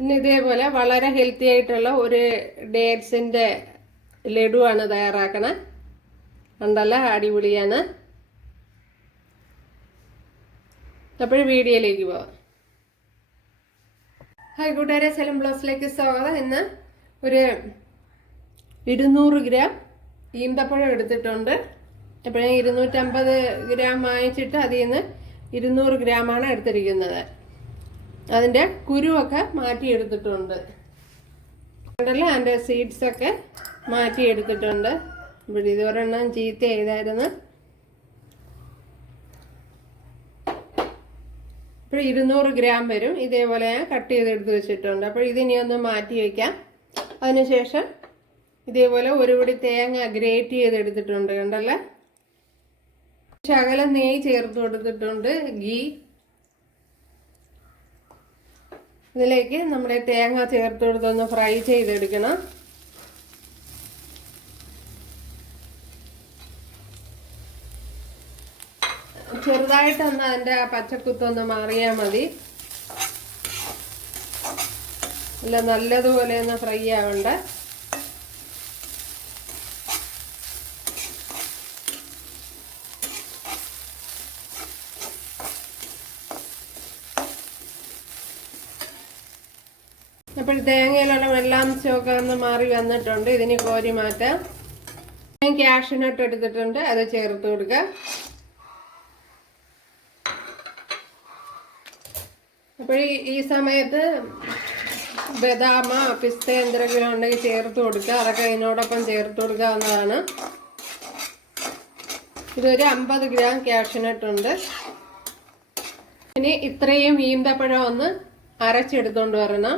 ഇനി ഇതേപോലെ വളരെ ഹെൽത്തി ആയിട്ടുള്ള ഒരു ഡേറ്റ്സിൻ്റെ ലഡുവാണ് തയ്യാറാക്കണേ. കണ്ടല്ലോ, അടിപൊളിയാണ്. അപ്പോൾ വീഡിയോയിലേക്ക് പോവാം. ഹായ് കൂട്ടുകാരെ, സെലം ബ്ലോസിലേക്ക് സ്വാഗതം. ഇന്ന് ഒരു 200 ഗ്രാം ഈന്തപ്പഴം എടുത്തിട്ടുണ്ട്. അപ്പോൾ ഞാൻ 250 ഗ്രാം വാങ്ങിച്ചിട്ട് അതിൽ നിന്ന് 200 ഗ്രാമാണ് എടുത്തിരിക്കുന്നത്. അതിൻ്റെ കുരുവൊക്കെ മാറ്റിയെടുത്തിട്ടുണ്ട്. കണ്ടല്ലോ, അതിൻ്റെ സീഡ്സൊക്കെ മാറ്റിയെടുത്തിട്ടുണ്ട്. ഇവിടെ ഇതൊരെണ്ണം ചീത്ത ചെയ്തായിരുന്നു. ഇപ്പോൾ 200 ഗ്രാം വരും. ഇതേപോലെ ഞാൻ കട്ട് ചെയ്തെടുത്ത് വെച്ചിട്ടുണ്ട്. അപ്പോൾ ഇതിനി ഒന്ന് മാറ്റി വയ്ക്കാം. അതിനുശേഷം ഇതേപോലെ ഒരു പിടി തേങ്ങ ഗ്രേറ്റ് ചെയ്തെടുത്തിട്ടുണ്ട്. കണ്ടല്ലോ, ശകലം നെയ്യ് ചേർത്ത് കൊടുത്തിട്ടുണ്ട്, ഗീ. ഇതിലേക്ക് നമ്മുടെ തേങ്ങ ചേർത്ത് കൊടുത്തൊന്ന് ഫ്രൈ ചെയ്തെടുക്കണം. ചെറുതായിട്ടൊന്ന് അതിൻ്റെ പച്ചക്കുത്തൊന്ന് മാറിയാൽ മതി. അല്ല, നല്ലതുപോലെ ഒന്ന് ഫ്രൈ ആവണ്ട. അപ്പോൾ തേങ്ങയിലുള്ള വെള്ളാംശമൊക്കെ ഒന്ന് മാറി വന്നിട്ടുണ്ട്. ഇതിന് കോരി മാറ്റാം. ഞാൻ കാഷ്യൂനട്ട് എടുത്തിട്ടുണ്ട്, അത് ചേർത്ത് കൊടുക്കുക. അപ്പോൾ ഈ സമയത്ത് ബദാമ, പിസ്ത എന്തെങ്കിലും ഉണ്ടെങ്കിൽ ചേർത്ത് കൊടുക്കുക. അതൊക്കെ ഇതിനോടൊപ്പം ചേർത്ത് കൊടുക്കാവുന്നതാണ്. ഇതൊരു 50 ഗ്രാം കാഷ്യൂനട്ടുണ്ട്. ഇനി ഇത്രയും ഈന്തപ്പഴം ഒന്ന് അരച്ചെടുത്തോണ്ട് വരണം.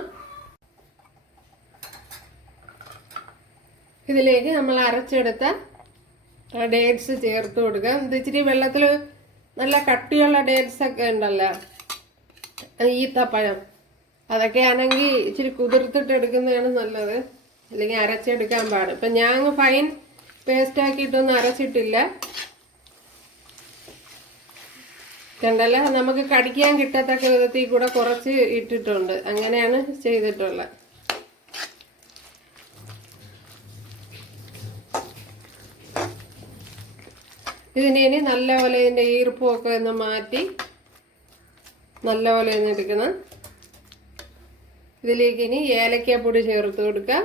ഇതിലേക്ക് നമ്മൾ അരച്ചെടുത്ത ഡേറ്റ്സ് ചേർത്ത് കൊടുക്കുക. ഇത് ഇച്ചിരി വെള്ളത്തിൽ നല്ല കട്ടിയുള്ള ഡേറ്റ്സ് ഒക്കെ ഉണ്ടല്ലോ, ഈത്തപ്പഴം, അതൊക്കെ ആണെങ്കിൽ ഇച്ചിരി കുതിർത്തിട്ട് എടുക്കുന്നതാണ് നല്ലത്. അല്ലെങ്കിൽ അരച്ചെടുക്കാൻ പാടും. ഇപ്പം ഞാൻ ഫൈൻ പേസ്റ്റ് ആക്കിയിട്ടൊന്നും അരച്ചിട്ടില്ല. കണ്ടല്ലോ, നമുക്ക് കടിക്കാൻ കിട്ടത്തക്ക വിധത്തിൽ കൂടെ കുറച്ച് ഇട്ടിട്ടുണ്ട്. അങ്ങനെയാണ് ചെയ്തിട്ടുള്ളത്. ഇതിനി നല്ലപോലെ ഇതിൻ്റെ ഈർപ്പമൊക്കെ ഒന്ന് മാറ്റി നല്ലപോലെ ഒന്ന് എടുക്കണം. ഇതിലേക്ക് ഇനി ഏലക്കാപ്പൊടി ചേർത്ത് കൊടുക്കാം.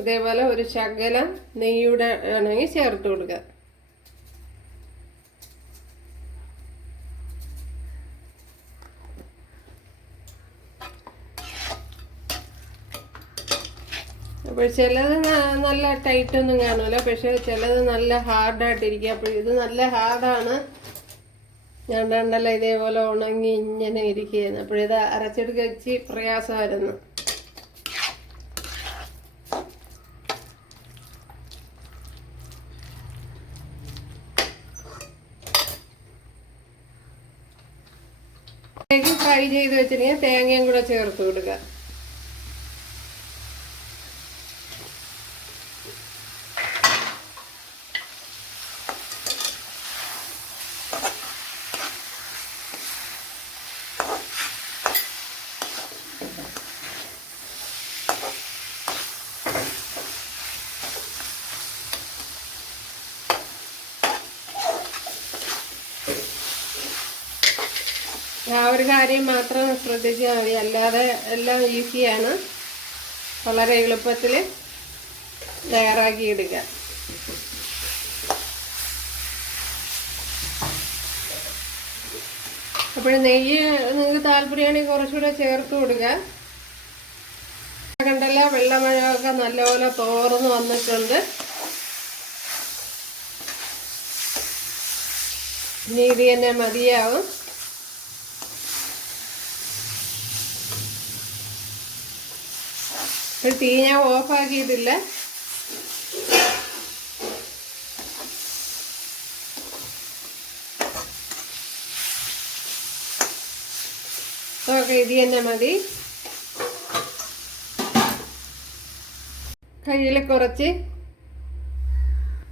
അതേപോലെ ഒരു ശകലം നെയ്യുടെ ആണെങ്കിൽ ചേർത്ത് കൊടുക്കാം. അപ്പോൾ ചിലത് നല്ല ടൈറ്റൊന്നും കാണുമല്ലോ, പക്ഷേ ചിലത് നല്ല ഹാർഡായിട്ടിരിക്കുക. അപ്പോൾ ഇത് നല്ല ഹാർഡാണ്. ഞാൻ കണ്ടല്ലോ, ഇതേപോലെ ഉണങ്ങി ഇങ്ങനെ ഇരിക്കുകയാണ്. അപ്പോഴിത് അരച്ചെടുക്കുക വെച്ച് പ്രയാസമായിരുന്നു. ഫ്രൈ ചെയ്ത് വെച്ചിട്ടുണ്ടെങ്കിൽ തേങ്ങയും കൂടെ ചേർത്ത് കൊടുക്കുക. ആ ഒരു കാര്യം മാത്രം ശ്രദ്ധിച്ചാൽ മതി. അല്ലാതെ എല്ലാം ഈസിയാണ്. വളരെ എളുപ്പത്തിൽ തയ്യാറാക്കി എടുക്കാം. അപ്പോൾ നെയ്യ് നിങ്ങൾക്ക് താല്പര്യമാണെങ്കിൽ കുറച്ചുകൂടെ ചേർത്ത് കൊടുക്കുക. കണ്ടല്ലോ, വെള്ളമഴയൊക്കെ നല്ലപോലെ തോർന്ന് വന്നിട്ടുണ്ട്. ഇനി ഇത് തന്നെ മതിയാവും. തീ ഞാൻ ഓഫാക്കിയിട്ടില്ല. ഓക്കെ, ഇത് തന്നെ മതി. കയ്യിൽ കുറച്ച്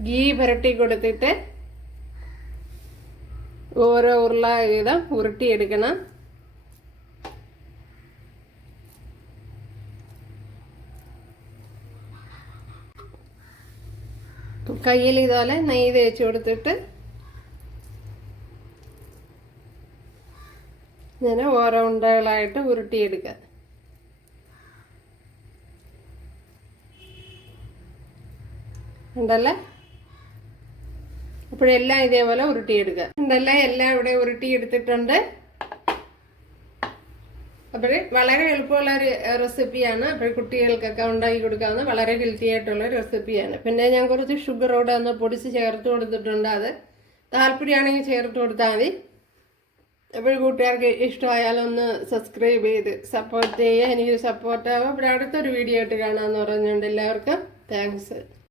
ഗീ പുരട്ടി കൊടുത്തിട്ട് ഓരോ ഉരുള വീതം ഉരുട്ടിയെടുക്കണം. കയ്യിൽ ഇതുപോലെ നെയ്യ് തേച്ച് കൊടുത്തിട്ട് ഇങ്ങനെ ഓരോ ഉണ്ടകളായിട്ട് ഉരുട്ടിയെടുക്കുക. ഉണ്ടല്ലേ? അപ്പോഴെല്ലാം ഇതേപോലെ ഉരുട്ടിയെടുക്കുക. ഉണ്ടല്ലേ? എല്ലാം ഇവിടെ ഉരുട്ടിയെടുത്തിട്ടുണ്ട്. അപ്പോൾ വളരെ എളുപ്പമുള്ള ഒരു റെസിപ്പിയാണ്. അപ്പോൾ കുട്ടികൾക്കൊക്കെ ഉണ്ടാക്കി കൊടുക്കാവുന്ന വളരെ ഹെൽത്തി ആയിട്ടുള്ള റെസിപ്പിയാണ്. പിന്നെ ഞാൻ കുറച്ച് ഷുഗറോടെ ഒന്ന് പൊടിച്ച് ചേർത്ത് കൊടുത്തിട്ടുണ്ട്. അത് താല്പര്യമാണെങ്കിൽ ചേർത്ത് കൊടുത്താൽ മതി. അപ്പോൾ കൂട്ടുകാർക്ക് ഇഷ്ടമായാലൊന്ന് സബ്സ്ക്രൈബ് ചെയ്ത് സപ്പോർട്ട് ചെയ്യുക. എനിക്കൊരു സപ്പോർട്ടാകും. അപ്പോൾ അടുത്തൊരു വീഡിയോ ആയിട്ട് കാണാമെന്ന് പറഞ്ഞുകൊണ്ട് എല്ലാവർക്കും താങ്ക്സ്.